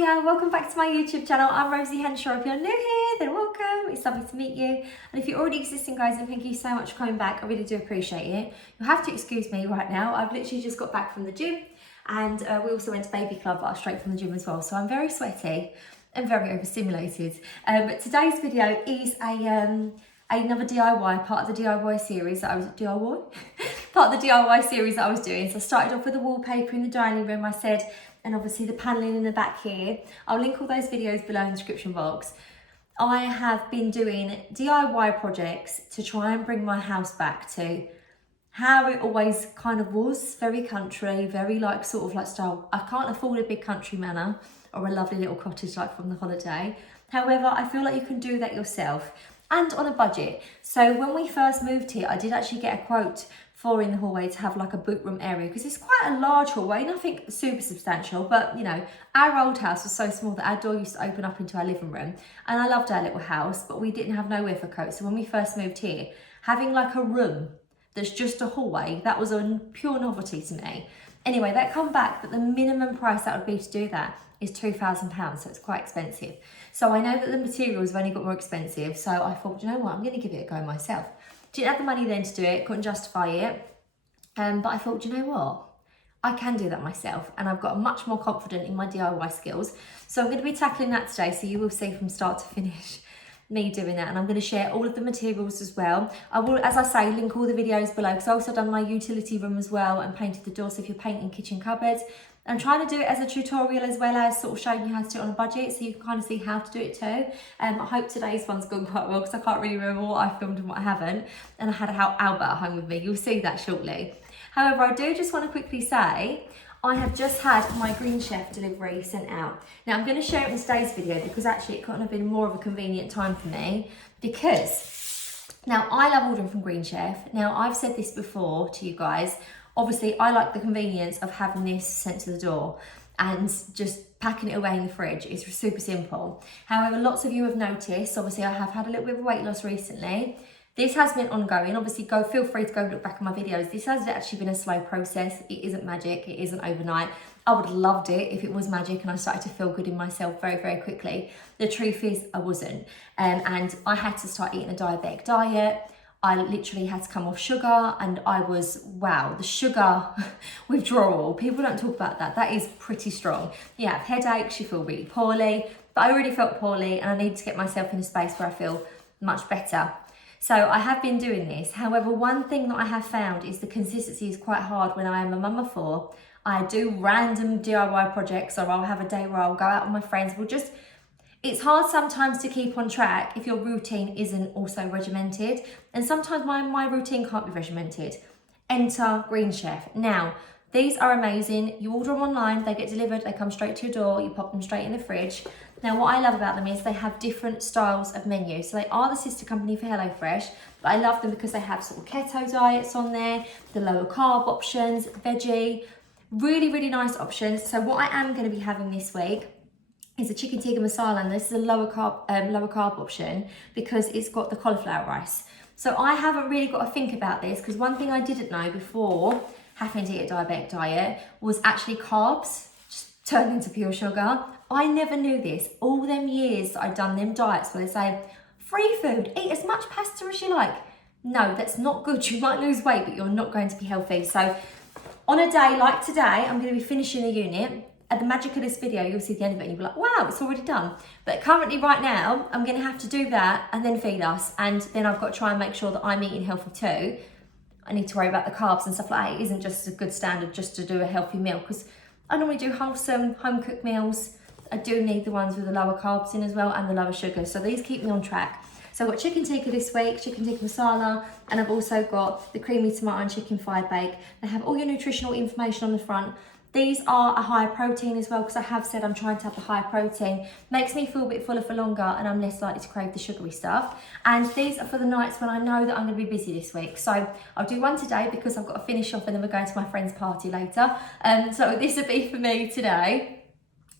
Hiya, welcome back to my YouTube channel. I'm Rosie Henshaw. If you're new here, then welcome. It's lovely to meet you. And if you're already existing, guys, then thank you so much for coming back. I really do appreciate it. You'll have to excuse me right now. I've literally just got back from the gym, and we also went to baby club straight from the gym as well. So I'm very sweaty and very overstimulated. But today's video is another DIY, part of the DIY series that I was part of the DIY series that I was doing. So I started off with the wallpaper in the dining room, I said, and obviously the paneling in the back here. I'll link all those videos below in the description box. I have been doing DIY projects to try and bring my house back to how it always kind of was, very country, very like sort of like style. I can't afford a big country manor or a lovely little cottage like from the holiday. However, I feel like you can do that yourself and on a budget. So when we first moved here, I did actually get a quote for in the hallway to have like a boot room area, because it's quite a large hallway, nothing super substantial, but you know, our old house was so small that our door used to open up into our living room, and I loved our little house, but we didn't have nowhere for coats. So when we first moved here, having like a room that's just a hallway, that was a pure novelty to me. Anyway, that come back that the minimum price that would be to do that is £2,000, so it's quite expensive. So I know that the materials have only got more expensive, so I thought, you know what, I'm going to give it a go myself. Didn't have the money then to do it, couldn't justify it, but I thought, you know what, I can do that myself, and I've got much more confident in my DIY skills. So I'm going to be tackling that today, so you will see from start to finish me doing that, and I'm going to share all of the materials as well. I will, as I say, link all the videos below, because I've also done my utility room as well and painted the door. So if you're painting kitchen cupboards, I'm trying to do it as a tutorial as well as sort of showing you how to do it on a budget, so you can kind of see how to do it too. I hope today's one's gone quite well, because I can't really remember what I filmed and what I haven't, and I had Albert at home with me. You'll see that shortly. However, I do just want to quickly say I have just had my Green Chef delivery sent out. Now I'm going to share it in today's video, because actually it couldn't have been more of a convenient time for me, because now I love ordering from Green Chef. Now I've said this before to you guys. Obviously, I like the convenience of having this sent to the door and just packing it away in the fridge. It's super simple. However, lots of you have noticed, obviously I have had a little bit of weight loss recently. This has been ongoing. Obviously, feel free to go look back at my videos. This has actually been a slow process. It isn't magic. It isn't overnight. I would have loved it if it was magic and I started to feel good in myself very, very quickly. The truth is I wasn't. And I had to start eating a diabetic diet. I literally had to come off sugar, and I was, wow, the sugar withdrawal. People don't talk about that. That is pretty strong. You have headaches, you feel really poorly, but I already felt poorly, and I needed to get myself in a space where I feel much better. So I have been doing this. However, one thing that I have found is the consistency is quite hard when I am a mum of four. I do random DIY projects, or I'll have a day where I'll go out with my friends. It's hard sometimes to keep on track if your routine isn't also regimented. And sometimes my routine can't be regimented. Enter Green Chef. Now, these are amazing. You order them online, they get delivered, they come straight to your door, you pop them straight in the fridge. Now, what I love about them is they have different styles of menus. So they are the sister company for HelloFresh, but I love them because they have sort of keto diets on there, the lower carb options, veggie, really, really nice options. So what I am going to be having this week is a chicken tikka masala, and this is a lower carb option because it's got the cauliflower rice. So I haven't really got to think about this, because one thing I didn't know before having to eat a diabetic diet was actually carbs just turn into pure sugar. I never knew this. All them years that I'd done them diets where they say, free food, eat as much pasta as you like. No, that's not good. You might lose weight, but you're not going to be healthy. So on a day like today, I'm going to be finishing the unit. At the magic of this video, you'll see the end of it and you'll be like, wow, it's already done. But currently right now, I'm going to have to do that and then feed us. And then I've got to try and make sure that I'm eating healthy too. I need to worry about the carbs and stuff like that. It isn't just a good standard just to do a healthy meal, because I normally do wholesome home cooked meals. I do need the ones with the lower carbs in as well, and the lower sugar. So these keep me on track. So I've got chicken tikka this week, chicken tikka masala, and I've also got the creamy tomato and chicken fire bake. They have all your nutritional information on the front. These are a higher protein as well, because I have said I'm trying to have a higher protein. Makes me feel a bit fuller for longer, and I'm less likely to crave the sugary stuff. And these are for the nights when I know that I'm going to be busy this week. So I'll do one today because I've got to finish off, and then we're going to my friend's party later. So this will be for me today.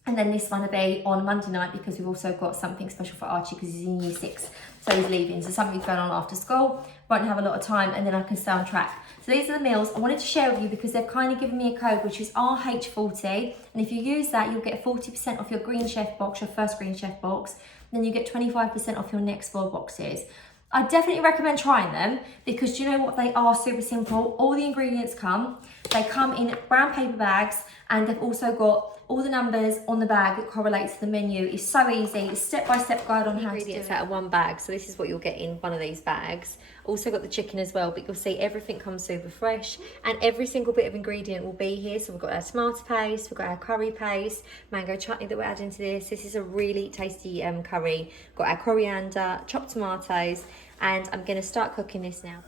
And then this one will be on Monday night because we've also got something special for Archie because he's in year 6. So he's leaving. So something's going on after school. Won't have a lot of time and then I can stay on track. So these are the meals I wanted to share with you because they've kind of given me a code which is RH40. And if you use that, you'll get 40% off your Green Chef box, your first Green Chef box. Then you get 25% off your next 4 boxes. I definitely recommend trying them because do you know what? They are super simple. All the ingredients they come in brown paper bags and they've also got all the numbers on the bag that correlates to the menu. It's so easy. It's step-by-step guide on how to do it. Out of one bag. So this is what you'll get in one of these bags. Also got the chicken as well, but you'll see everything comes super fresh and every single bit of ingredient will be here. So we've got our tomato paste, we've got our curry paste, mango chutney that we're adding to this. This is a really tasty curry. Got our coriander, chopped tomatoes, and I'm gonna start cooking this now.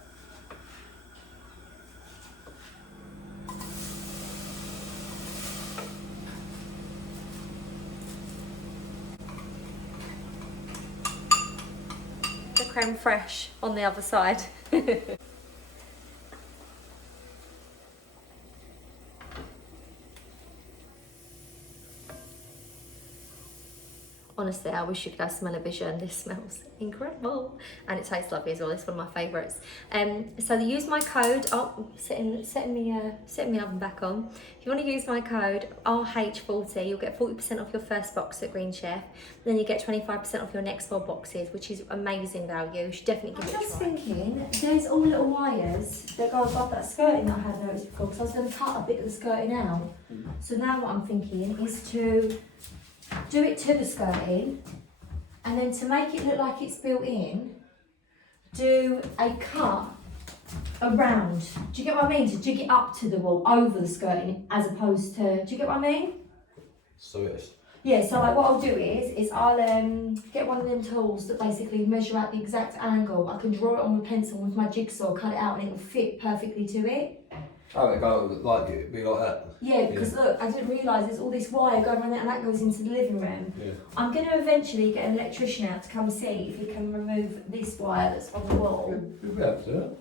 The creme fraiche on the other side. Honestly, I wish you could have smell-o-vision. This smells incredible. And it tastes lovely as well. It's one of my favourites. So they use my code. Oh, setting the oven back on. If you want to use my code RH40, you'll get 40% off your first box at Green Chef. Then you get 25% off your next 4 boxes, which is amazing value. You should definitely give it a try. I was thinking, there's all little wires that go above that skirting that I had noticed before, because I was going to cut a bit of the skirting out. So now what I'm thinking is to do it to the skirting, and then to make it look like it's built in, do a cut around. Do you get what I mean? To jig it up to the wall over the skirting, as opposed to. Do you get what I mean? So it's. Yeah. So like what I'll do is I'll get one of them tools that basically measure out the exact angle. I can draw it on with pencil with my jigsaw, cut it out, and it will fit perfectly to it. Oh, it go like it be like that. Yeah, because look, I didn't realise there's all this wire going around there and that goes into the living room. Yeah. I'm going to eventually get an electrician out to come see if he can remove this wire that's on the wall. You'll be able to do it.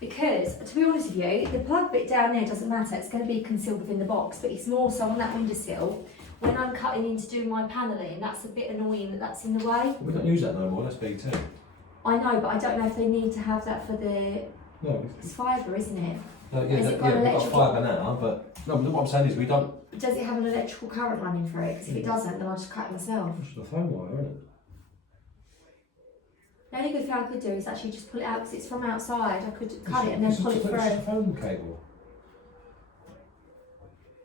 Because, to be honest with you, the plug bit down there doesn't matter, it's going to be concealed within the box, but it's more so on that windowsill. When I'm cutting in to do my panelling, that's a bit annoying that that's in the way. We don't use that no more, that's big too. I know, but I don't know if they need to have that for the... No. It's fibre, isn't it? Yeah, we've got fibre now, but no, but what I'm saying is we don't. Does it have an electrical current running through it? Because if it doesn't, then I'll just cut it myself. It's the phone wire, isn't it? The only good thing I could do is actually just pull it out because it's from outside. I could cut it and then pull it through. It's a phone cable.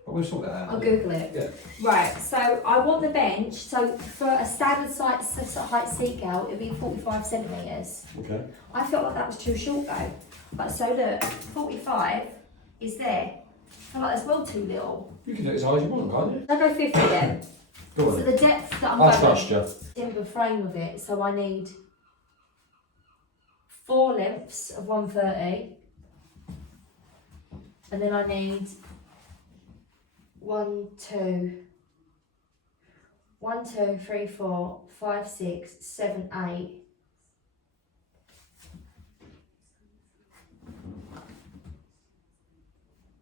But we'll sort that out. I'll Google it. Yeah. Right, so I want the bench. So for a standard height seat gout, it'd be 45 centimetres. Okay. I felt like that was too short though. But so look, 45 is there. I feel like that's well too little. You can do it as high as you want, can't you? I'll go 50 then. Go on. So the depth that I'm I going, trust you. timber frame of it, so I need 4 lengths of 130. And then I need 1, 2, 3, 4, 5, 6, 7, 8.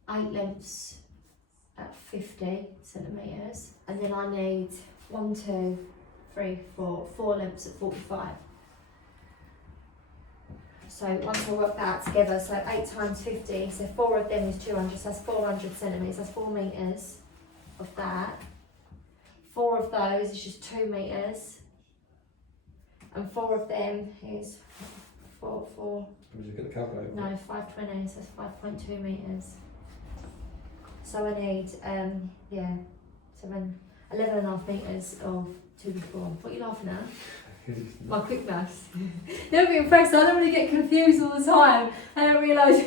8 lengths at 50 centimetres, and then I need 1, 2, 3, 4 lengths at 45. So once I work that out together, so 8 times 50, so 4 of them is 200, so that's 400 centimetres, that's 4 metres of that. 4 of those is just 2 metres, and 4 of them is 4. Let me just get the calculator. No, 520, so that's 5.2 metres. So I need, 11.5 metres of 2 to 4. What are you laughing at? My quick maths. Don't be impressed, I don't really get confused all the time. I don't realise.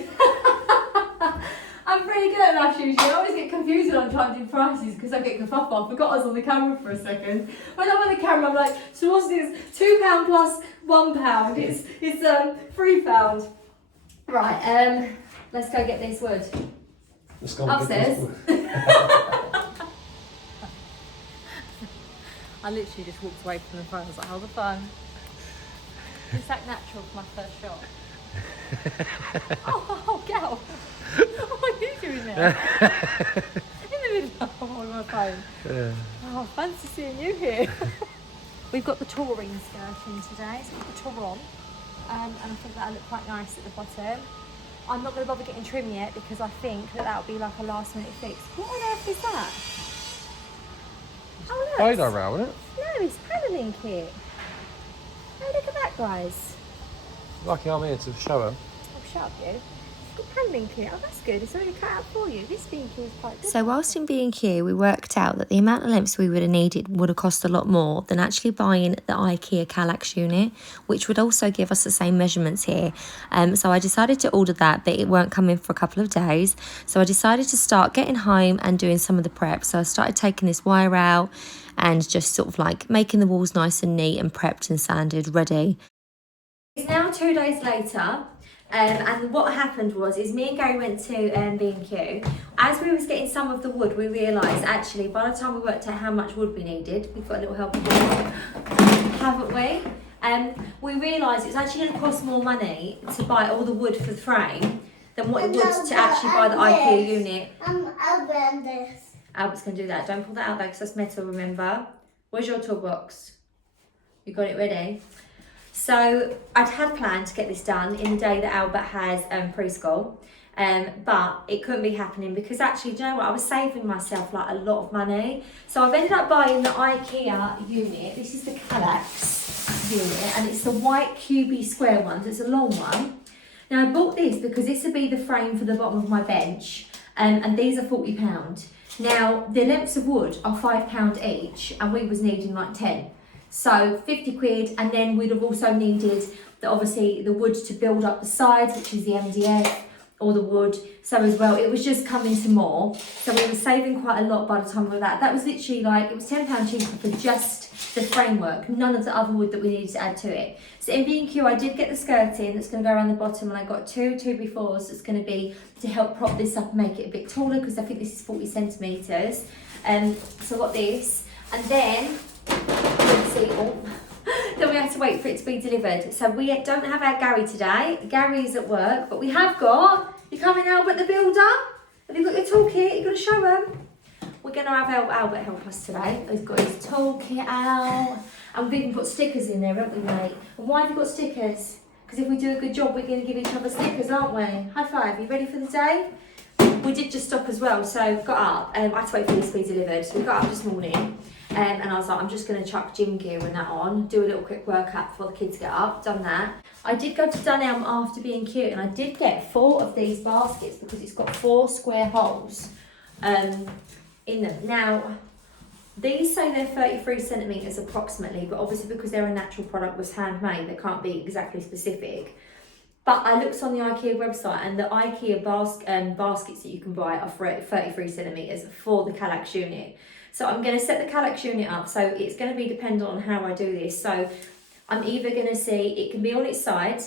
I'm pretty good at maths usually. I always get confused when I'm trying to do prices because I get kerfuffle. I forgot I was on the camera for a second. When I'm on the camera, I'm like, so what's this? £2 plus £1. It's £3. Right, let's go get this wood. Let's go upstairs. I literally just walked away from the phone. I was like, hold the phone. Just act natural for my first shot. Oh, gal. What are you doing there? In the middle. on my phone. Yeah. Oh, fancy seeing you here. We've got the touring skirting today, so we've got the tour on. And I think that'll look quite nice at the bottom. I'm not going to bother getting trim yet because I think that'll be like a last minute fix. What on earth is that? Oh, look. Photo row, isn't it? No, it's paneling kit. Oh, look at that, guys. Lucky I'm here to show her. Oh, shut up, you. Good paneling kit. Oh, that's good. It's already cut out for you. This B&Q is quite good. So whilst in B&Q, we worked out that the amount of lengths we would have needed would have cost a lot more than actually buying the Ikea Kallax unit, which would also give us the same measurements here. So I decided to order that, but it won't come in for a couple of days. So I decided to start getting home and doing some of the prep. So I started taking this wire out and just sort of like making the walls nice and neat and prepped and sanded, ready. It's now 2 days later. And what happened was me and Gary went to B&Q. As we was getting some of the wood, we realised actually by the time we worked out how much wood we needed, we've got a little help, haven't we? We realised it was actually going to cost more money to buy all the wood for the frame than what it would to actually buy the IKEA unit. Albert and this. Albert's going to do that. Don't pull that out there because that's metal, remember? Where's your toolbox? You got it ready? So I'd had planned to get this done in the day that Albert has preschool, but it couldn't be happening because actually, do you know what? I was saving myself like a lot of money. So I've ended up buying the IKEA unit. This is the Kallax unit, and it's the white cubey square one. So it's a long one. Now I bought this because this would be the frame for the bottom of my bench, and these are £40. Now the lengths of wood are £5 each, and we was needing like 10. So 50 quid, and then we'd have also needed obviously the wood to build up the sides, which is the MDF or the wood. So as well, it was just coming to more. So we were saving quite a lot by the time of that. That was literally like, it was £10 cheaper for just the framework, none of the other wood that we needed to add to it. So in B&Q, I did get the skirting that's going to go around the bottom, and I got two 2x4s that's going to be to help prop this up and make it a bit taller because I think this is 40 centimetres. So I got this, and then then we have to wait for it to be delivered. So we don't have our Gary today. Gary's at work, but we have got, you coming Albert the builder? Have you got your toolkit? You got to show him? We're going to have Albert help us today. He's got his toolkit out. And we've even put stickers in there, haven't we, mate? And why have you got stickers? Because if we do a good job, we're going to give each other stickers, aren't we? High five. You ready for the day? We did just stop as well, so got up. I had to wait for this to be delivered. So we got up this morning. And I was like, I'm just going to chuck gym gear and that on, do a little quick workout before the kids get up, done that. I did go to Dunelm after being cute, and I did get 4 of these baskets because it's got 4 square holes in them. Now, these say they're 33 centimetres approximately, but obviously because they're a natural product, was handmade, they can't be exactly specific. But I looked on the IKEA website, and the IKEA baskets that you can buy are 33 centimetres for the Kallax unit. So I'm going to set the Kallax unit up, so it's going to be dependent on how I do this. So I'm either going to see, it can be on its side,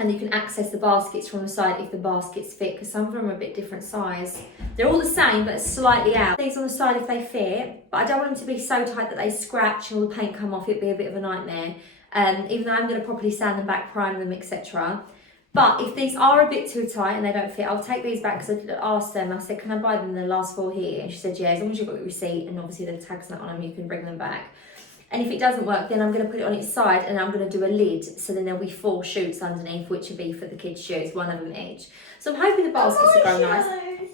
and you can access the baskets from the side if the baskets fit, because some of them are a bit different size. They're all the same, but slightly out. These on the side if they fit, but I don't want them to be so tight that they scratch and all the paint come off. It'd be a bit of a nightmare. Even though I'm going to properly sand them back, prime them, etc. But if these are a bit too tight and they don't fit, I'll take these back, because I did ask them, I said, can I buy them the last 4 here? And she said, yeah, as long as you've got your receipt and obviously the tags on them, you can bring them back. And if it doesn't work, then I'm going to put it on its side and I'm going to do a lid. So then there'll be 4 chutes underneath, which will be for the kids' shoes, 1 of them each. So I'm hoping the baskets will go nice.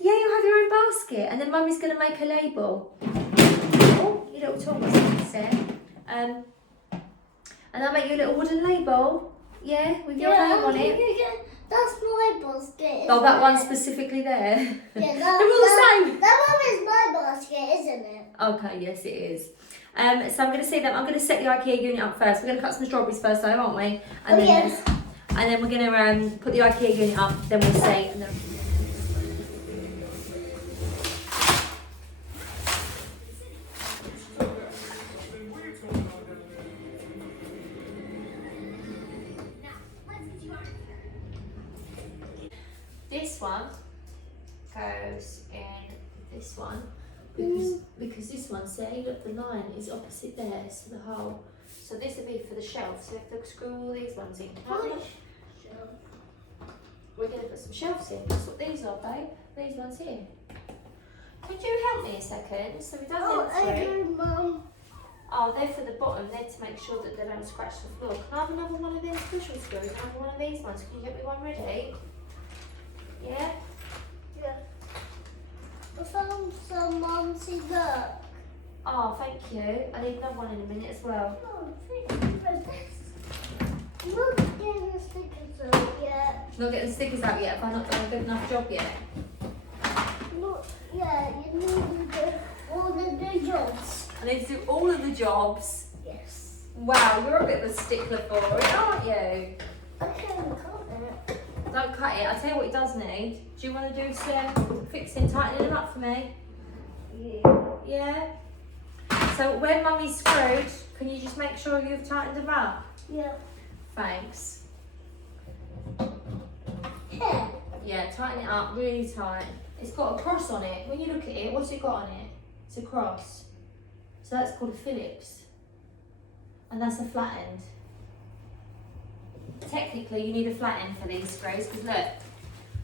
Yeah, you'll have your own basket. And then Mummy's going to make a label. Oh, your little toolbox there. And I'll make you a little wooden label. Yeah, with your name on it. That's my basket. Oh, that one specifically there. Yeah, they're all the same. That one is my basket, isn't it? Okay, yes, it is. So I'm going to see them. I'm going to set the IKEA unit up first. We're going to cut some strawberries first, though, aren't we? And then we're going to put the IKEA unit up. Then we'll see. And then... This one goes in this one because this one, see, look, the line is opposite there, so the hole. So this will be for the shelf, so we have to screw all these ones in. We're going to put some shelves in. That's what these are, babe. These ones here. Could you help me a second? So we done Oh, them three. okay, Mum. Oh, they're for the bottom. They're to make sure that they don't scratch the floor. Can I have another one of them cushion screws? Can I have one of these ones? Can you get me one ready? Yeah? Yeah. I found some Mumsy look. Oh, thank you. I need another one in a minute as well. Oh, thank you for this. I'm not getting the stickers out yet. Not getting the stickers out yet. Have I not done a good enough job yet? Not yet. You need to do all the jobs. I need to do all of the jobs. Yes. Wow, you're a bit of a stickler for it, aren't you? I can cut it. Don't cut it. I'll tell you what it does need. Do you want to do some fixing, tightening them up for me? Yeah. Yeah? So when Mummy's screwed, can you just make sure you've tightened them up? Yeah. Thanks. Yeah. Yeah, tighten it up really tight. It's got a cross on it. When you look at it, what's it got on it? It's a cross. So that's called a Phillips. And that's a flat end. Technically, you need a flat end for these screws because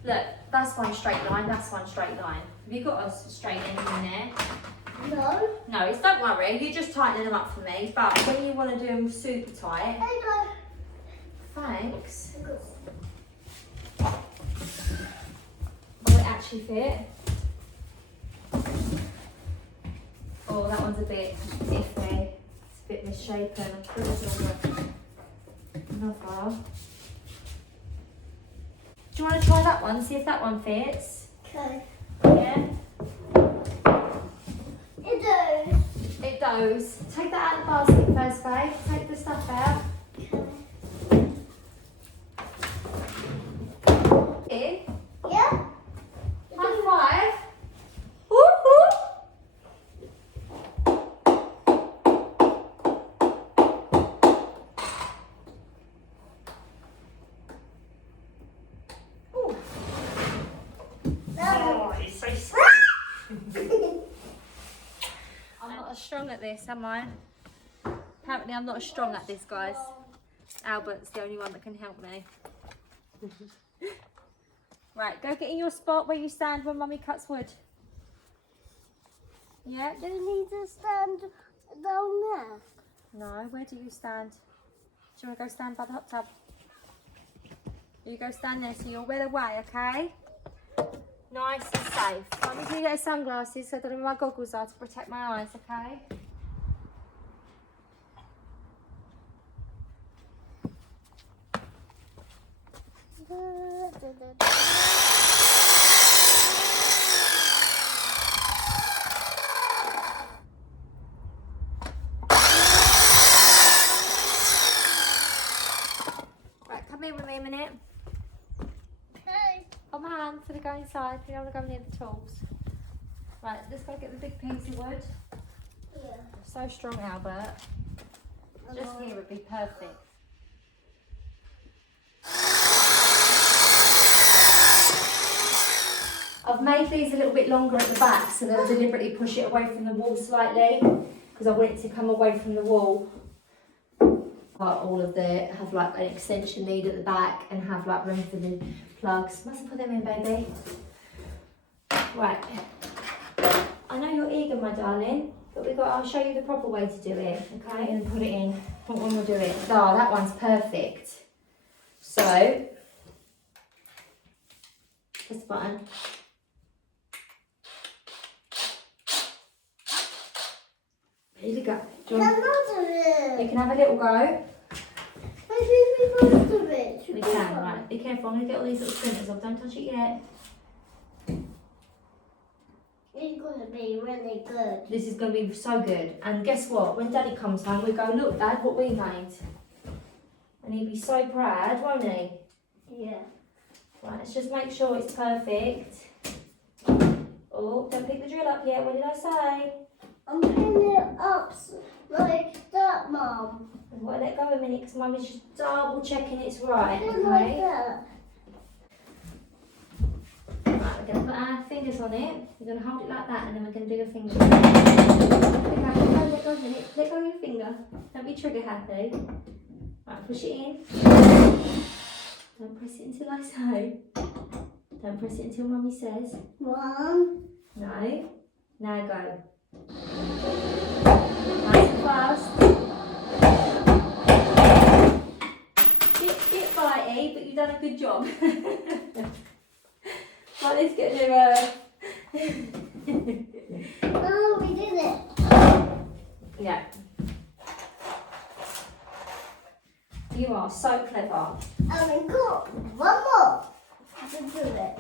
look, that's one straight line, that's one straight line. Have you got a straight end in there? No. No, it's don't worry, you're just tightening them up for me. But when you want to do them super tight, I got. thanks. I got. Will it actually fit? Oh, that one's a bit iffy. It's a bit misshapen. I've put it on another. Do you want to try that one? See if that one fits. Okay. Yeah? It does. It does. Take that out of the basket first, babe. Take the stuff out. Okay. Here. Yeah. High five. Woo-hoo. Ooh. No. Oh, it's so I'm not as strong at this, am I? Apparently I'm not as strong at this, guys. Albert's the only one that can help me. Right, go get in your spot where you stand when Mummy cuts wood. Yeah? Do you need to stand down there? No, where do you stand? Do you want to go stand by the hot tub? You go stand there so you're well away, okay? Nice and safe. Let me do your sunglasses so that my goggles are to protect my eyes, okay? Right, come in with me a minute. Okay. Hold my hand so they go inside. We don't want to go near the tools. Right, let's go get the big piece of wood. Yeah. So strong, Albert. Just here would be perfect. I've made these a little bit longer at the back, so they'll deliberately push it away from the wall slightly, because I want it to come away from the wall. But all of the have like an extension lead at the back and have like room for the plugs. Mustn't put them in, baby. Right. I know you're eager, my darling, but I'll show you the proper way to do it, okay? And put it in. What one will do it? Oh, that one's perfect. So, press the button. Here you go. Do you want- You can have a little go. We can, right. Be careful, I'm going to get all these little splinters off. Don't touch it yet. It's going to be really good. This is going to be so good. And guess what? When Daddy comes home, we go, look, Dad, what we made. And he'll be so proud, won't he? Yeah. Right, let's just make sure it's perfect. Oh, don't pick the drill up yet. What did I say? I'm putting it up like that, Mum. I've got to let go a minute because Mummy's just double checking it's right, Put it like okay? that. Right, we're going to put our fingers on it. We're going to hold it like that and then we're going to do your fingers. Let go a minute. Let go of your finger. Don't be trigger happy. Right, push it in. Don't press it until I say. Don't press it until Mummy says. 1, No. Now go. Nice and fast. Bit bitey, but you've done a good job. Right, let's get to Oh, we did it. yeah. You are so clever. And we got one more to do it.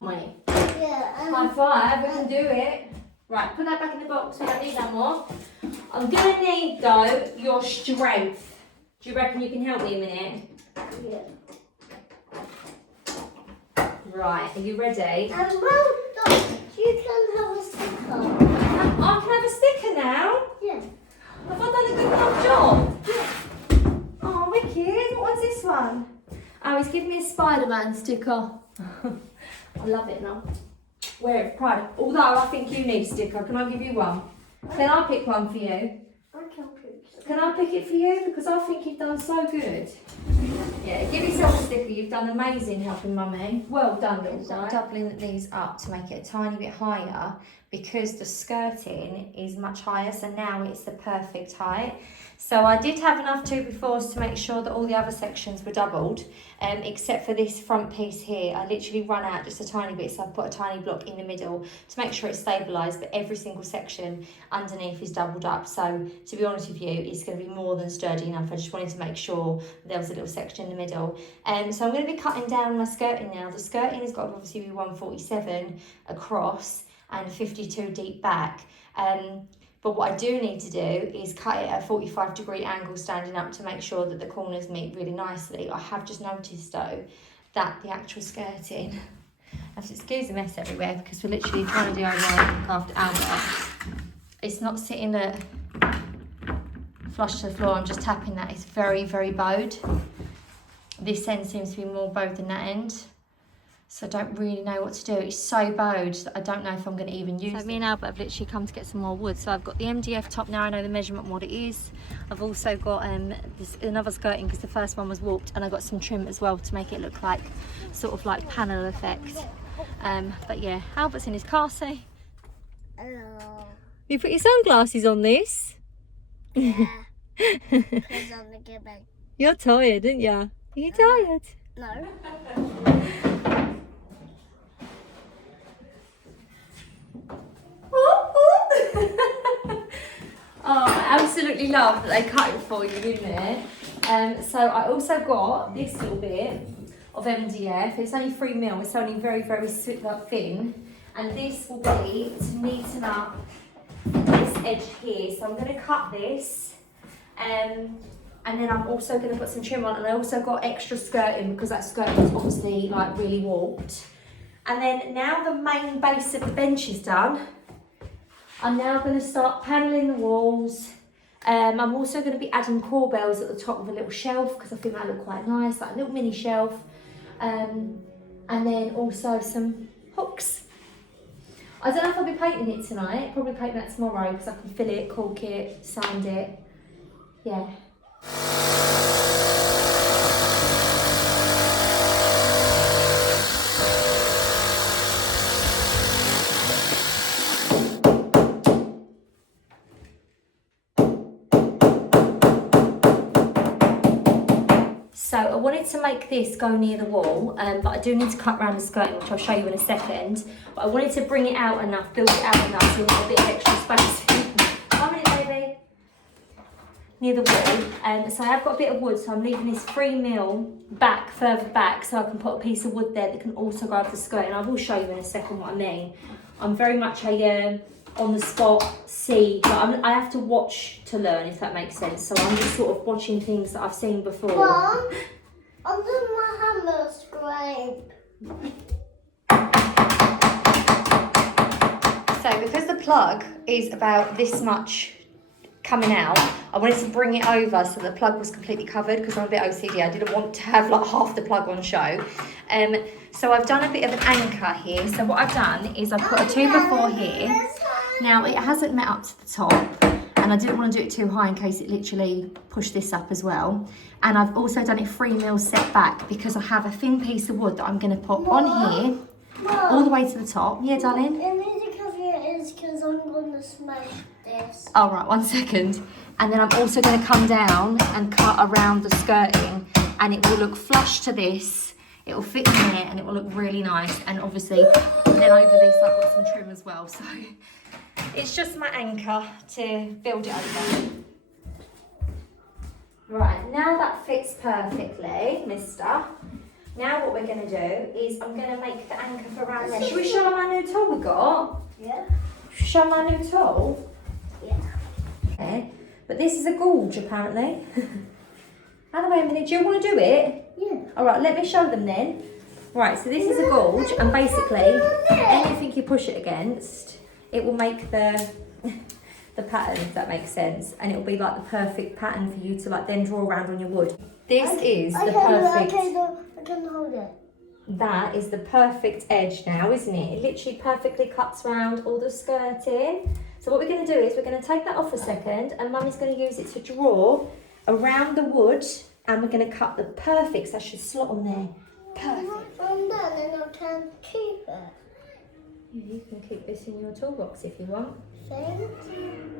Money. Yeah, High five, we can do it. Right, put that back in the box, we don't need that more. I'm gonna need though your strength. Do you reckon you can help me a minute? yeah. Right, are you ready? And well done. You can have a sticker. I can have a sticker now. Yeah. Have I done a good enough job? Oh, wicked. What was this one? Oh, he's giving me a Spider-Man sticker. I love it now. Wear it with pride. Although I think you need a sticker. Can I give you one? Can I pick one for you? I can pick. Can I pick it for you? Because I think you've done so good. Yeah, give yourself a sticker. You've done amazing helping Mummy. Well done, little guy. Doubling these up to make it a tiny bit higher because the skirting is much higher, so now it's the perfect height. So I did have enough 2x4s to make sure that all the other sections were doubled, except for this front piece here. I literally run out just a tiny bit, so I've put a tiny block in the middle to make sure it's stabilised, but every single section underneath is doubled up. So to be honest with you, it's going to be more than sturdy enough. I just wanted to make sure there was a little section in the middle. So I'm going to be cutting down my skirting now. The skirting has got to obviously be 147 across and 52 deep back. But what I do need to do is cut it at a 45-degree angle standing up to make sure that the corners meet really nicely. I have just noticed though that the actual skirting, I have to excuse the mess everywhere because we're literally trying to do our work after Albert. It's not sitting at flush to the floor, I'm just tapping that. It's very, very bowed. This end seems to be more bowed than that end. So I don't really know what to do. It's so bowed that I don't know if I'm going to even use it. So me and Albert have literally come to get some more wood. So I've got the MDF top now. I know the measurement what it is. I've also got another skirting because the first one was warped, and I got some trim as well to make it look like sort of like panel effect. But yeah, Albert's in his car seat. Hello. You put your sunglasses on this? Yeah. Because I'm gonna get back. You're tired, aren't you? Are you tired? No. Oh, I absolutely love that they cut it for you, didn't it? So I also got this little bit of MDF. It's only 3mm. It's only very, very thin. And this will be to neaten up this edge here. So I'm going to cut this. And then I'm also going to put some trim on. And I also got extra skirting because that skirting is obviously like really warped. And then now the main base of the bench is done, I'm now going to start panelling the walls. I'm also going to be adding corbels at the top of a little shelf because I think that look quite nice, like a little mini shelf. And then also some hooks. I don't know if I'll be painting it tonight, probably paint that tomorrow because I can fill it, caulk it, sand it. Yeah. So I wanted to make this go near the wall, but I do need to cut around the skirting, which I'll show you in a second. But I wanted to bring it out enough, build it out enough so we've got a bit of extra space. 1 minute, baby. Near the wall. So I've got a bit of wood, so I'm leaving this 3mm back, further back, so I can put a piece of wood there that can also go over the skirting. I will show you in a second what I mean. I'm very much a on the spot, see, but I have to watch to learn, if that makes sense. So I'm just sort of watching things that I've seen before. Mom, under my hammer scrape. So because the plug is about this much coming out, I wanted to bring it over so the plug was completely covered because I'm a bit OCD. I didn't want to have like half the plug on show. So I've done a bit of an anchor here. So what I've done is I've put a 2x4 here. Now it hasn't met up to the top, and and I didn't want to do it too high in case it literally pushed this up as well. And I've also done it 3 mils set back because I have a thin piece of wood that I'm going to put on here, all the way to the top. Yeah, darling? It needs to cover your ears because I'm going to smash this. Oh, right, 1 second. And then I'm also going to come down and cut around the skirting, and it will look flush to this. It will fit in there and it will look really nice. And obviously, then over this I've got some trim as well. So it's just my anchor to build it over. Right, now that fits perfectly, mister. Now what we're going to do is I'm going to make the anchor for around there. Shall we show them our new tool we got? Yeah. Show them our new tool? Yeah. Okay. But this is a gauge apparently. Now wait a minute, do you want to do it? Yeah. Alright, let me show them then. Right, so this is a gauge, and basically anything you push it against, it will make the pattern, if that makes sense. And it will be like the perfect pattern for you to like then draw around on your wood. This is the perfect. I can hold it. That is the perfect edge now, isn't it? It literally perfectly cuts around all the skirting. So what we're going to do is we're going to take that off a second, and Mummy's going to use it to draw around the wood, and we're going to cut the perfect, so that should slot on there. Perfect. And then I can keep it. Yeah, you can keep this in your toolbox if you want. Thank you.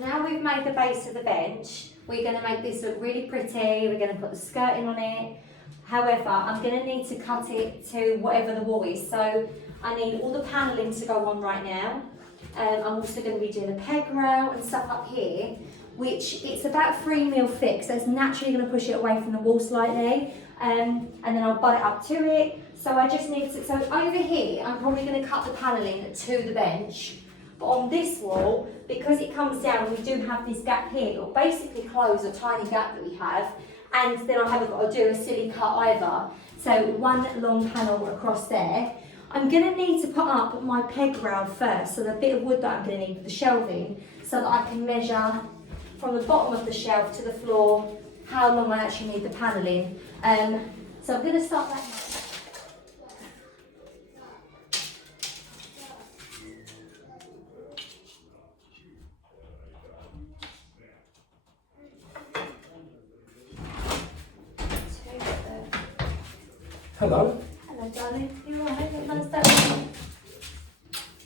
Now we've made the base of the bench, we're going to make this look really pretty. We're going to put the skirting on it. However, I'm going to need to cut it to whatever the wall is. So I need all the panelling to go on right now. I'm also going to be doing a peg rail and stuff up here, which it's about 3 mil thick, so it's naturally going to push it away from the wall slightly. And then I'll butt it up to it. So I just need to, so over here, I'm probably going to cut the panelling to the bench. But on this wall, because it comes down, we do have this gap here. It'll basically close a tiny gap that we have, and then I haven't got to do a silly cut either. So 1 long panel across there. I'm going to need to put up my peg rail first, so the bit of wood that I'm going to need for the shelving, so that I can measure from the bottom of the shelf to the floor how long I actually need the panelling. So I'm going to start that now. Hello. Hello, darling. You alright? Look nice that way.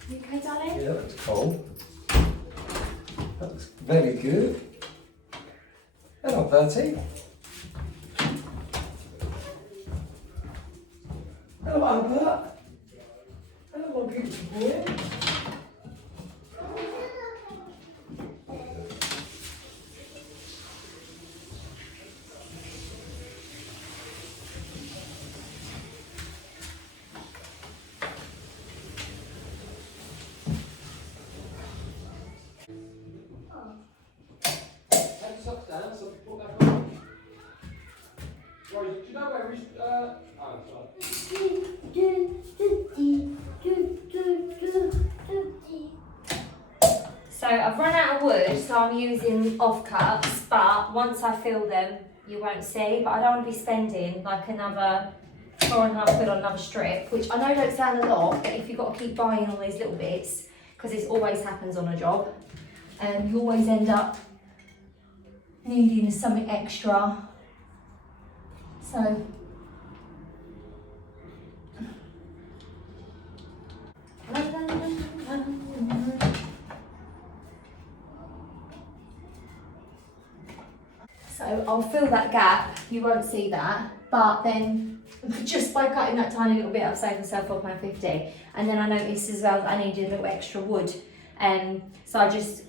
You okay, darling? Yeah, that looks cool. That looks very good. Hello, Bertie. Hello, Albert. Hello, my beautiful boy. Socks down, so put that on. Sorry, do you know where we oh, So I've run out of wood, so I'm using offcuts, but once I fill them, you won't see. But I don't want to be spending like another £4.50 on another strip, which I know don't sound a lot, but if you've got to keep buying all these little bits, because this always happens on a job, you always end up needing something extra. So I'll fill that gap, you won't see that, but then just by cutting that tiny little bit I've saved myself £4.50. And then I noticed as well that I needed a little extra wood, so I just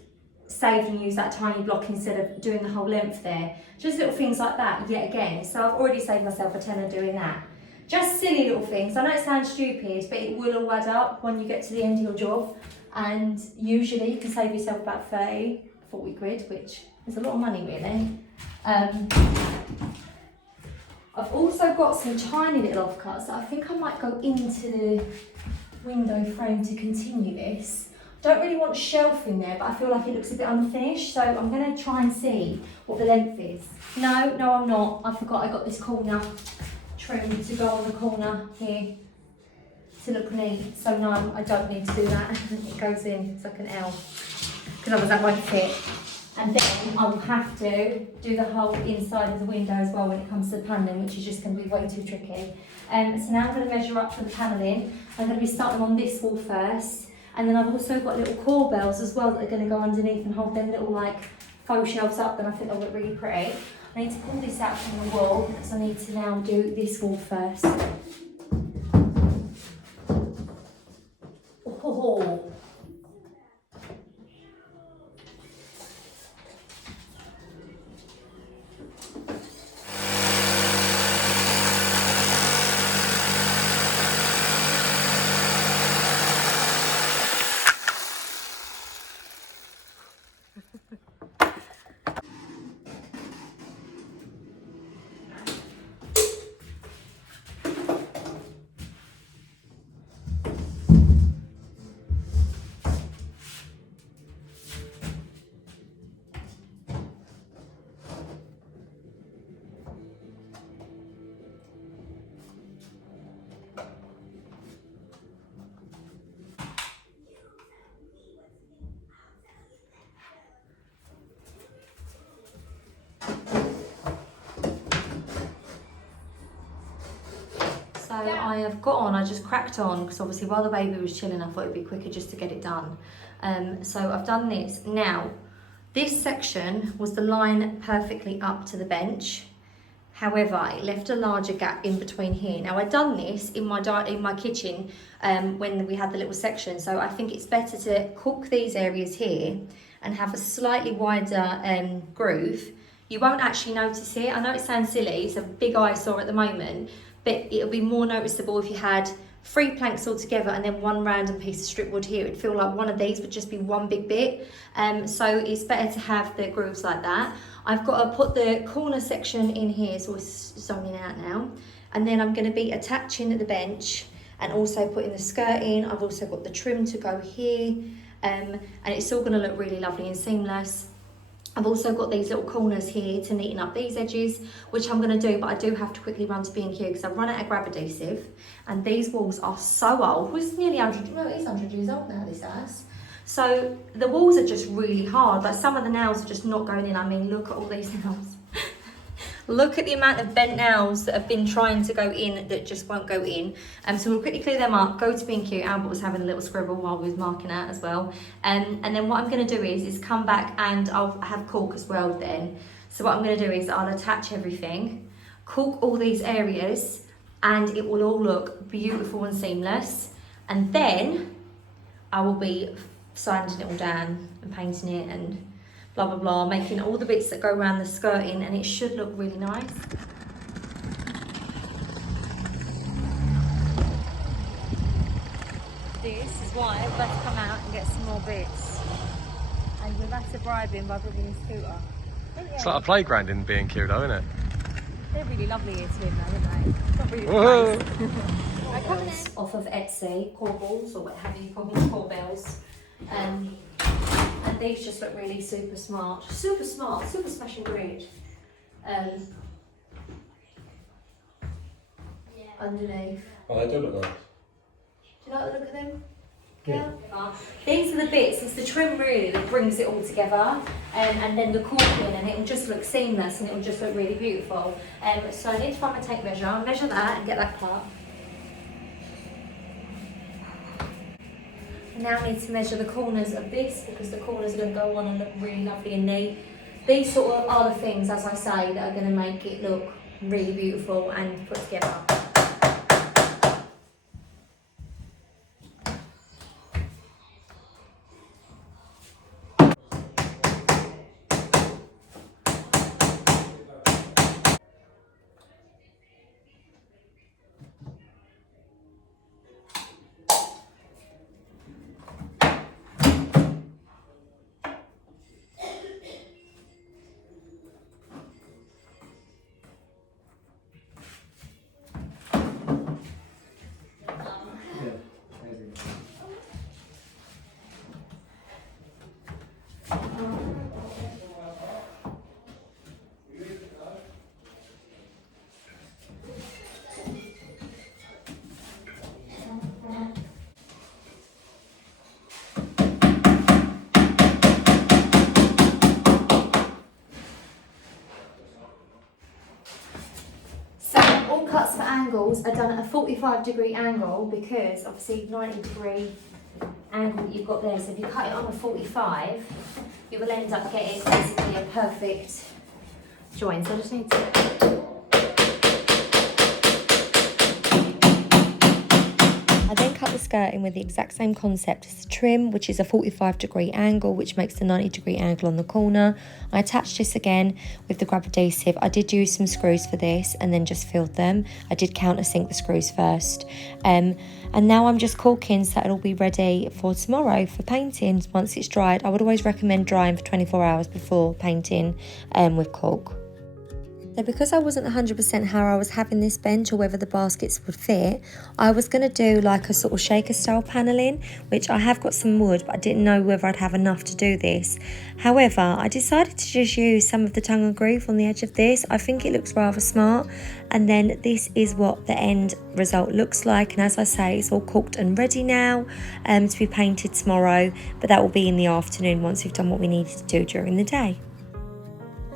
saved and used that tiny block instead of doing the whole length there. Just little things like that yet again. So I've already saved myself a tenner doing that. Just silly little things. I know it sounds stupid, but it will all add up when you get to the end of your job. And usually you can save yourself about 30, 40 quid, which is a lot of money really. I've also got some tiny little offcuts that I think I might go into the window frame to continue this. Don't really want a shelf in there, but I feel like it looks a bit unfinished, so I'm going to try and see what the length is. No, I'm not. I forgot I got this corner trim to go on the corner here to look neat. So no, I don't need to do that. It goes in, it's like an L, because otherwise that won't fit. And then I will have to do the whole inside of the window as well when it comes to the panelling, which is just going to be way too tricky. So now I'm going to measure up for the panelling. I'm going to be starting on this wall first, and then I've also got little corbels as well that are going to go underneath and hold them little like faux shelves up, and I think they'll look really pretty. I need to pull this out from the wall because I need to now do this wall first. Oh. So I have got on, I just cracked on because obviously while the baby was chilling I thought it'd be quicker just to get it done. So I've done this. Now, this section was the line perfectly up to the bench. However, it left a larger gap in between here. Now I'd done this in my kitchen when we had the little section. So I think it's better to cook these areas here and have a slightly wider groove. You won't actually notice it. I know it sounds silly, it's a big eyesore at the moment, but it'll be more noticeable if you had 3 planks all together and then one random piece of strip wood here. It'd feel like one of these would just be one big bit. So it's better to have the grooves like that. I've got to put the corner section in here, so it's zoning out now. And then I'm going to be attaching the bench and also putting the skirt in. I've also got the trim to go here, and it's all going to look really lovely and seamless. I've also got these little corners here to neaten up these edges, which I'm going to do, but I do have to quickly run to B&Q because I've run out of grab adhesive, and these walls are so old. It's nearly 100, no, it is 100 years old now, this house. So the walls are just really hard. Like some of the nails are just not going in. I mean, look at all these nails. Look at the amount of bent nails that have been trying to go in that just won't go in. So we'll quickly clear them up, go to B&Q. Albert was having a little scribble while we was marking out as well. And then what I'm going to do is come back and I'll have caulk as well then. So what I'm going to do is I'll attach everything, caulk all these areas, and it will all look beautiful and seamless. And then I will be sanding it all down and painting it and blah blah blah, making all the bits that go around the skirting, and it should look really nice. This is why we've got to come out and get some more bits, and we've had to bribe him by bringing his scooter. It's like a playground in B&Q though, isn't it? They're really lovely here to him though, aren't they? It's not really Whoa. nice. Off of Etsy, corbels, or what have you call them, corbels. And these just look really super smart, super smashing great. Underneath. Oh, they do look nice. Do you like the look of them? Yeah. These are the bits, it's the trim really that brings it all together, and then the caulking, and it will just look seamless and it will just look really beautiful. So I need to find my tape measure, measure that and get that cut. I now need to measure the corners of this because the corners are going to go on and look really lovely and neat. These sort of are the things, as I say, that are going to make it look really beautiful and put together. angles are done at a 45-degree angle because obviously 90-degree angle that you've got there. So if you cut it on a 45, you will end up getting basically a perfect join. So I just need to... I then cut the skirting with the exact same concept as the trim, which is a 45-degree angle, which makes the 90-degree angle on the corner. I attached this again with the grab adhesive. I did use some screws for this and then just filled them. I did countersink the screws first. And now I'm just caulking so it'll be ready for tomorrow for painting once it's dried. I would always recommend drying for 24 hours before painting with caulk. So because I wasn't 100% how I was having this bench or whether the baskets would fit, I was going to do like a sort of shaker style panelling, which I have got some wood, but I didn't know whether I'd have enough to do this. However, I decided to just use some of the tongue and groove on the edge of this. I think it looks rather smart. And then this is what the end result looks like. And as I say, it's all caulked and ready now to be painted tomorrow, but that will be in the afternoon once we've done what we needed to do during the day.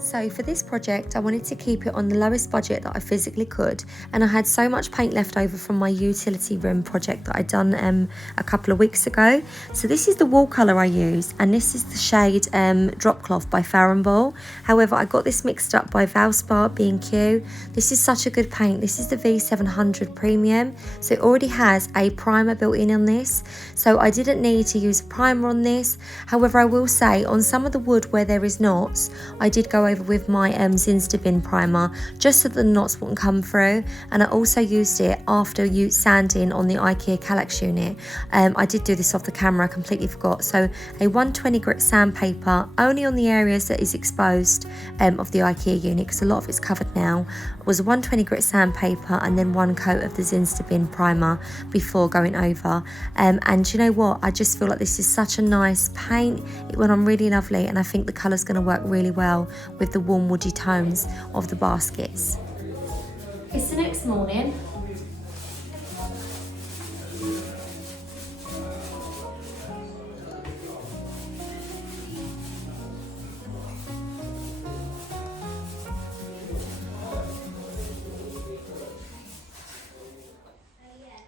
So for this project, I wanted to keep it on the lowest budget that I physically could, and I had so much paint left over from my utility room project that I'd done a couple of weeks ago. So this is the wall colour I used, and this is the shade Drop Cloth by Farrow. However, I got this mixed up by Valspar B&Q. This is such a good paint. This is the V700 Premium, so it already has a primer built in on this, so I didn't need to use a primer on this. However, I will say on some of the wood where there is knots, I did go over with my zinster bin primer just so the knots wouldn't come through, and I also used it after sanding on the Ikea Kallax unit. I did do this off the camera, I completely forgot. So a 120 grit sandpaper only on the areas that is exposed of the Ikea unit, because a lot of it's covered now, was a 120 grit sandpaper and then one coat of the zinster bin primer before going over. And you know what, I just feel like this is such a nice paint. It went on really lovely, and I think the colour's going to work really well with the warm woody tones of the baskets. It's the next morning.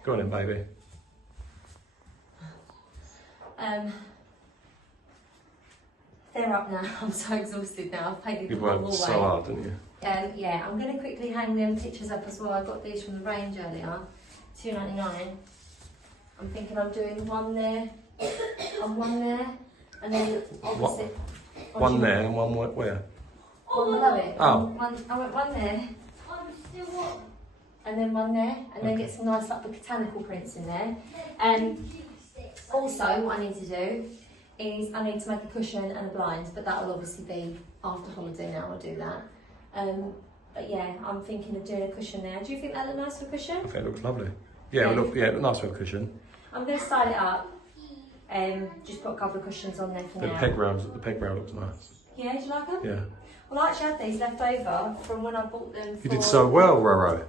Go on in, baby. They're up now. I'm so exhausted now. I've painted You them all worked away. so hard, didn't you? Yeah, I'm going to quickly hang them pictures up as well. I got these from the range earlier, £2.99. I'm thinking I'm doing one there and one there, and then obviously one there and one where? One below it. Oh. I went one there, and then one there, and then get some nice like botanical prints in there. And also, what I need to do is I need to make a cushion and a blind, but that will obviously be after holiday now. I'll do that. But yeah, I'm thinking of doing a cushion there. Do you think that look nice for a cushion? I think it looks lovely. Yeah, it look nice for a cushion. I'm going to style it up. Just put a couple of cushions on there for now. The peg rail looks nice. Yeah, do you like them? Yeah. Well, I actually had these left over from when I bought them. You did so well, Roro.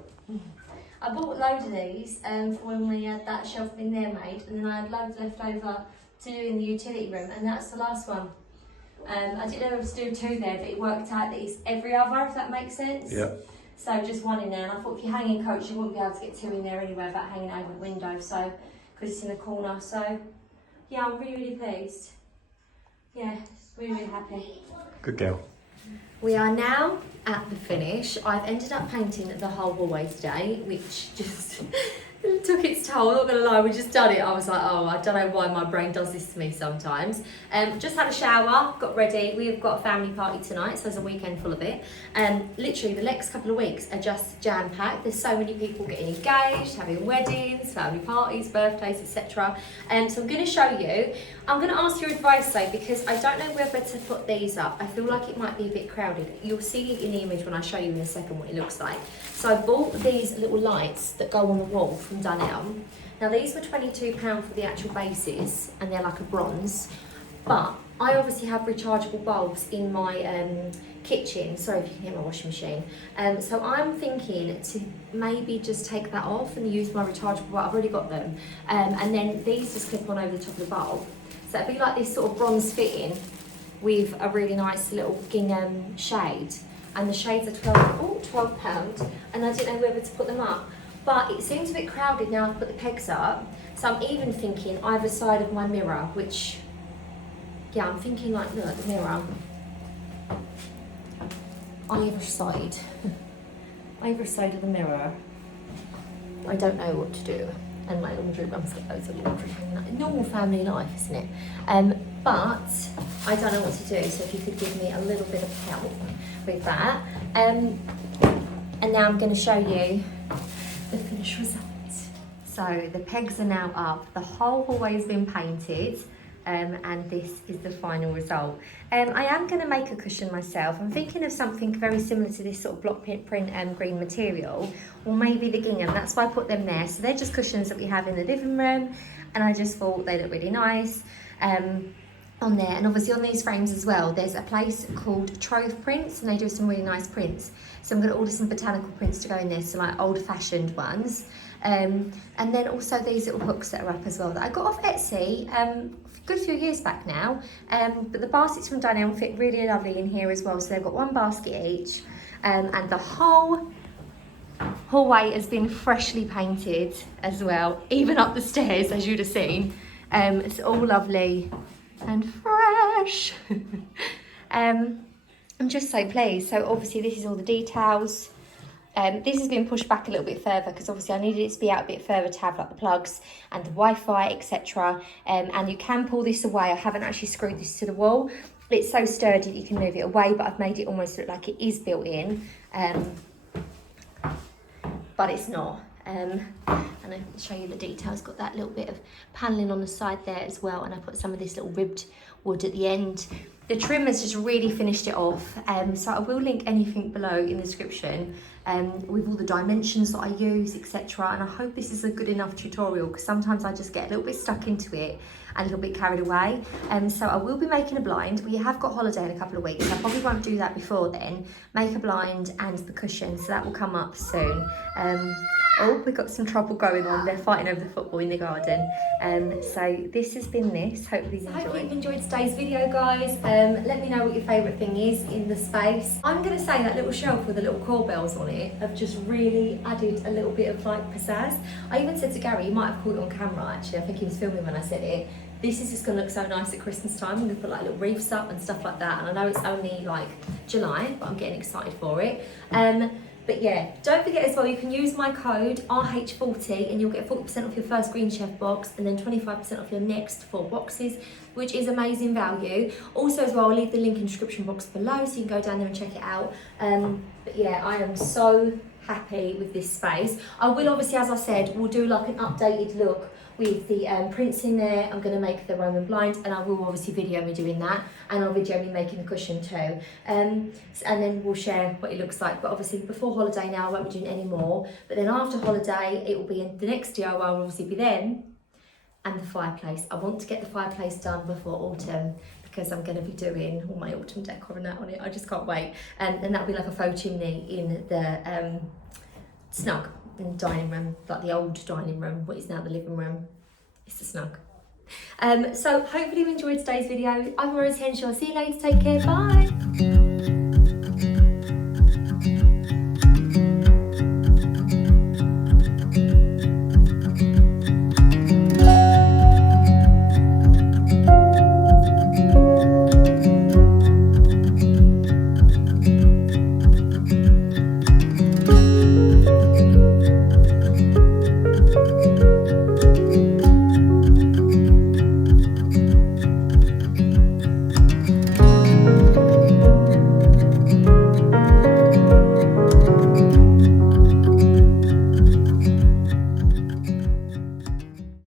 I bought loads of these for when we had that shelf bin there made, and then I had loads left over to do in the utility room, and that's the last one. I didn't know whether to do two there, but it worked out that it's every other, if that makes sense. Yeah. So just one in there, and I thought if you're hanging coats, you wouldn't be able to get two in there anyway without hanging over the window, so because it's in the corner. So yeah, I'm really, really pleased. Yeah, really, really happy. Good girl. We are now at the finish. I've ended up painting the whole hallway today, which just took its toll. I'm not gonna lie, we just done it. I was like, oh, I don't know why my brain does this to me sometimes. Just had a shower, got ready. We've got a family party tonight, so there's a weekend full of it. Literally the next couple of weeks are just jam-packed. There's so many people getting engaged, having weddings, family parties, birthdays, etc. So I'm gonna show you. I'm gonna ask your advice though, because I don't know whether to put these up. I feel like it might be a bit crowded. You'll see in the image when I show you in a second what it looks like. So I bought these little lights that go on the wall from Dunelm. Now these were £22 for the actual bases, and they're like a bronze. But I obviously have rechargeable bulbs in my kitchen. Sorry if you can hear my washing machine. So I'm thinking to maybe just take that off and use my rechargeable bulb. I've already got them. And then these just clip on over the top of the bulb. So it'd be like this sort of bronze fitting with a really nice little gingham shade. And the shades are £12, and I didn't know whether to put them up. but it seems a bit crowded now I've put the pegs up. So I'm even thinking either side of my mirror, which, yeah, I'm thinking like, look, the mirror, either side, either side of the mirror. I don't know what to do. And my laundry room's got loads of laundry hanging out. Normal family life, isn't it? But I don't know what to do, so if you could give me a little bit of help with that. And now I'm going to show you the finished result. So the pegs are now up, the whole hallway has been painted, and this is the final result. I am going to make a cushion myself. I'm thinking of something very similar to this sort of block print green material, or maybe the gingham. That's why I put them there. So they're just cushions that we have in the living room, and I just thought they look really nice on there. And obviously on these frames as well, there's a place called Trove Prints, and they do some really nice prints. So I'm going to order some botanical prints to go in there, so like old-fashioned ones. And then also these little hooks that are up as well that I got off Etsy a good few years back now. But the baskets from Danielle fit really lovely in here as well. So they've got one basket each, and the whole hallway has been freshly painted as well, even up the stairs, as you'd have seen. It's all lovely and fresh. I'm just so pleased. So obviously this is all the details. This has been pushed back a little bit further because obviously I needed it to be out a bit further to have like the plugs and the Wi-Fi, etc. And you can pull this away. I haven't actually screwed this to the wall. It's so sturdy that you can move it away, but I've made it almost look like it is built in, but it's not. And I can show you the details. Got that little bit of panelling on the side there as well, and I put some of this little ribbed wood at the end. The trim has just really finished it off, so I will link anything below in the description with all the dimensions that I use, etc. And I hope this is a good enough tutorial, because sometimes I just get a little bit stuck into it and a little bit carried away. So I will be making a blind. We have got holiday in a couple of weeks. I probably won't do that before then. Make a blind and the cushion, so that will come up soon. Oh, we've got some trouble going on. They're fighting over the football in the garden. So this has been this. Hopefully you enjoyed. Hopefully you've enjoyed today's video, guys. Let me know what your favourite thing is in the space. I'm going to say that little shelf with the little corbels on it have just really added a little bit of like pizzazz. I even said to Gary, you might have caught it on camera actually. I think he was filming when I said it. This is just going to look so nice at Christmas time. I'm going to put like little wreaths up and stuff like that. And I know it's only like July, but I'm getting excited for it. But yeah, don't forget as well, you can use my code RH40 and you'll get 40% off your first Green Chef box and then 25% off your next 4 boxes, which is amazing value. Also as well, I'll leave the link in the description box below so you can go down there and check it out. But yeah, I am so happy with this space. I will obviously, as I said, we'll do like an updated look with the prints in there. I'm going to make the Roman blind, and I will obviously video me doing that, and I'll video me making the cushion too. And then we'll share what it looks like. But obviously before holiday now I won't be doing any more, but then after holiday it will be in the next DIY will obviously be then, and the fireplace. I want to get the fireplace done before autumn, because I'm going to be doing all my autumn decor and that on it. I just can't wait. And that'll be like a faux chimney in the snug in the dining room, like the old dining room, what is now the living room. It's the snug. So hopefully you enjoyed today's video. I'm Rose Henshaw. See you later. Take care. Bye.